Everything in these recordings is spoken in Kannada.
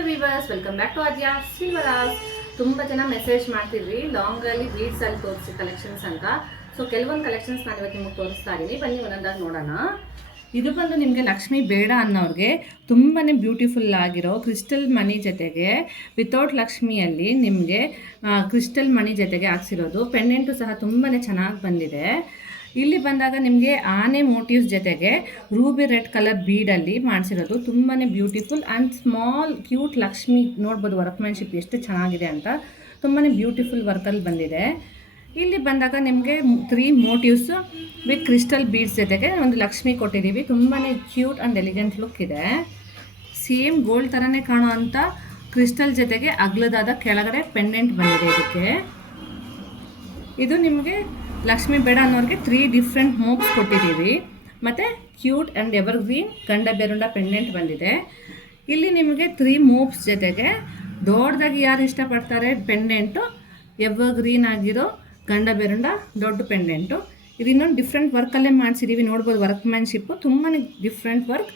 Hello viewers, welcome back to Adya ಸಿಲ್ವರಾಸ್. ತುಂಬ ಜನ ಮೆಸೇಜ್ ಮಾಡ್ತಿದ್ವಿ ಲಾಂಗಲ್ಲಿ ಬೀಡ್ಸಲ್ಲಿ ತೋರಿಸಿ ಕಲೆಕ್ಷನ್ಸ್ ಅಂತ. ಸೊ ಕೆಲವೊಂದು ಕಲೆಕ್ಷನ್ಸ್ ನಾನು ಇವತ್ತು ನಿಮಗೆ ತೋರಿಸ್ತಾ ಇದ್ದೀನಿ, ಬನ್ನಿ ಒಂದೊಂದಾಗಿ ನೋಡೋಣ. ಇದು ಬಂದು ನಿಮಗೆ ಲಕ್ಷ್ಮಿ ಬೇಡ ಅನ್ನೋರಿಗೆ ತುಂಬಾ ಬ್ಯೂಟಿಫುಲ್ ಆಗಿರೋ ಕ್ರಿಸ್ಟಲ್ ಮಣಿ ಜೊತೆಗೆ ವಿತೌಟ್ ಲಕ್ಷ್ಮಿಯಲ್ಲಿ ನಿಮಗೆ ಕ್ರಿಸ್ಟಲ್ ಮಣಿ ಜೊತೆಗೆ ಹಾಕ್ಸಿರೋದು. ಪೆಂಡೆಂಟು ಸಹ ತುಂಬಾ ಚೆನ್ನಾಗಿ ಬಂದಿದೆ. ಇಲ್ಲಿ ಬಂದಾಗ ನಿಮಗೆ ಆನೆ ಮೋಟಿವ್ಸ್ ಜೊತೆಗೆ ರೂಬಿ ರೆಡ್ ಕಲರ್ ಬೀಡಲ್ಲಿ ಮಾಡಿಸಿರೋದು. ತುಂಬಾ beautiful and small cute Lakshmi ನೋಡ್ಬೋದು. ವರ್ಕ್ಮ್ಯಾನ್ಶಿಪ್ ಎಷ್ಟು ಚೆನ್ನಾಗಿದೆ ಅಂತ, ತುಂಬಾ ಬ್ಯೂಟಿಫುಲ್ ವರ್ಕಲ್ಲಿ ಬಂದಿದೆ. ಇಲ್ಲಿ ಬಂದಾಗ ನಿಮಗೆ 3 ಮೋಟಿವ್ಸ್ ವಿತ್ ಕ್ರಿಸ್ಟಲ್ ಬೀಡ್ಸ್ ಜೊತೆಗೆ ಒಂದು ಲಕ್ಷ್ಮಿ ಕೊಟ್ಟಿದ್ದೀವಿ. ತುಂಬಾ ಕ್ಯೂಟ್ ಆ್ಯಂಡ್ ಎಲಿಗೆಂಟ್ ಲುಕ್ ಇದೆ. ಸೇಮ್ ಗೋಲ್ಡ್ ಥರನೇ ಕಾಣೋ ಅಂಥ ಕ್ರಿಸ್ಟಲ್ ಜೊತೆಗೆ ಅಗ್ಲದಾದ ಕೆಳಗಡೆ ಪೆಂಡೆಂಟ್ ಬಂದಿದೆ ಇದಕ್ಕೆ. ಇದು ನಿಮಗೆ ಲಕ್ಷ್ಮಿ ಬೇಡ ಅನ್ನೋರಿಗೆ 3 ಡಿಫ್ರೆಂಟ್ ಮೋಪ್ಸ್ ಕೊಟ್ಟಿದ್ದೀವಿ. ಮತ್ತು ಕ್ಯೂಟ್ ಆ್ಯಂಡ್ ಎವರ್ಗ್ರೀನ್ ಗಂಡ ಬೆರುಂಡ ಪೆಂಡೆಂಟ್ ಬಂದಿದೆ. ಇಲ್ಲಿ ನಿಮಗೆ 3 ಮೋಪ್ಸ್ ಜೊತೆಗೆ ದೊಡ್ಡದಾಗಿ ಯಾರು ಇಷ್ಟಪಡ್ತಾರೆ ಪೆಂಡೆಂಟು ಎವರ್ಗ್ರೀನ್ ಆಗಿರೋ ಗಂಡ ಬೆರುಂಡ ದೊಡ್ಡ ಪೆಂಡೆಂಟು. ಇದು ಇನ್ನೊಂದು ಡಿಫ್ರೆಂಟ್ ವರ್ಕಲ್ಲೇ ಮಾಡಿಸಿದ್ದೀವಿ, ನೋಡ್ಬೋದು. ವರ್ಕ್ಮ್ಯಾನ್ಶಿಪ್ಪು ತುಂಬಾ ಡಿಫ್ರೆಂಟ್ ವರ್ಕ್,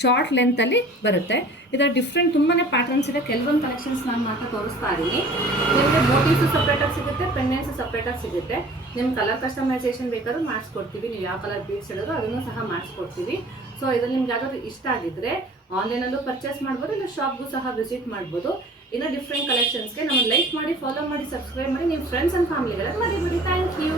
ಶಾರ್ಟ್ ಲೆಂತಲ್ಲಿ ಬರುತ್ತೆ. ಇದರ ಡಿಫ್ರೆಂಟ್ ತುಂಬಾ ಪ್ಯಾಟರ್ನ್ಸ್ ಇದೆ. ಕೆಲವೊಂದು ಕಲೆಕ್ಷನ್ಸ್ ನಾನು ಮಾತ್ರ ತೋರಿಸ್ತಾ ಇದ್ದೀನಿ. ನಿಮಗೆ ಮೋಟಿವ್ಸು ಸಪ್ರೇಟಾಗಿ ಸಿಗುತ್ತೆ, ಪೆಂಡೆಂಟ್ಸು ಸಪ್ರೇಟಾಗಿ ಸಿಗುತ್ತೆ. ನಿಮ್ಗೆ ಕಲರ್ ಕಸ್ಟಮೈಸೇಷನ್ ಬೇಕಾದ್ರೂ ಮಾಡಿಸ್ಕೊಡ್ತೀವಿ. ನೀವು ಯಾವ ಕಲರ್ ಬೀಡ್ಸ್ ಹೇಳಿದ್ರು ಅದನ್ನು ಸಹ ಮಾಡಿಸ್ಕೊಡ್ತೀವಿ. ಸೊ ಇದರಲ್ಲಿ ನಿಮ್ಗೆ ಯಾವ್ದಾದ್ರು ಇಷ್ಟ ಆಗಿದ್ದರೆ ಆನ್ಲೈನಲ್ಲೂ ಪರ್ಚೇಸ್ ಮಾಡ್ಬೋದು, ಇಲ್ಲ ಶಾಪ್ಗೂ ಸಹ ವಿಸಿಟ್ ಮಾಡ್ಬೋದು. ಇನ್ನೂ ಡಿಫ್ರೆಂಟ್ ಕಲೆಕ್ಷನ್ಸ್ಗೆ ನಮಗೆ ಲೈಕ್ ಮಾಡಿ, ಫಾಲೋ ಮಾಡಿ, ಸಬ್ಸ್ಕ್ರೈಬ್ ಮಾಡಿ. ನಿಮ್ಮ ಫ್ರೆಂಡ್ಸ್ ಆ್ಯಂಡ್ ಫ್ಯಾಮಿಲಿಗೆಲ್ಲ ಮರಿಬೇಡಿ. Thank you.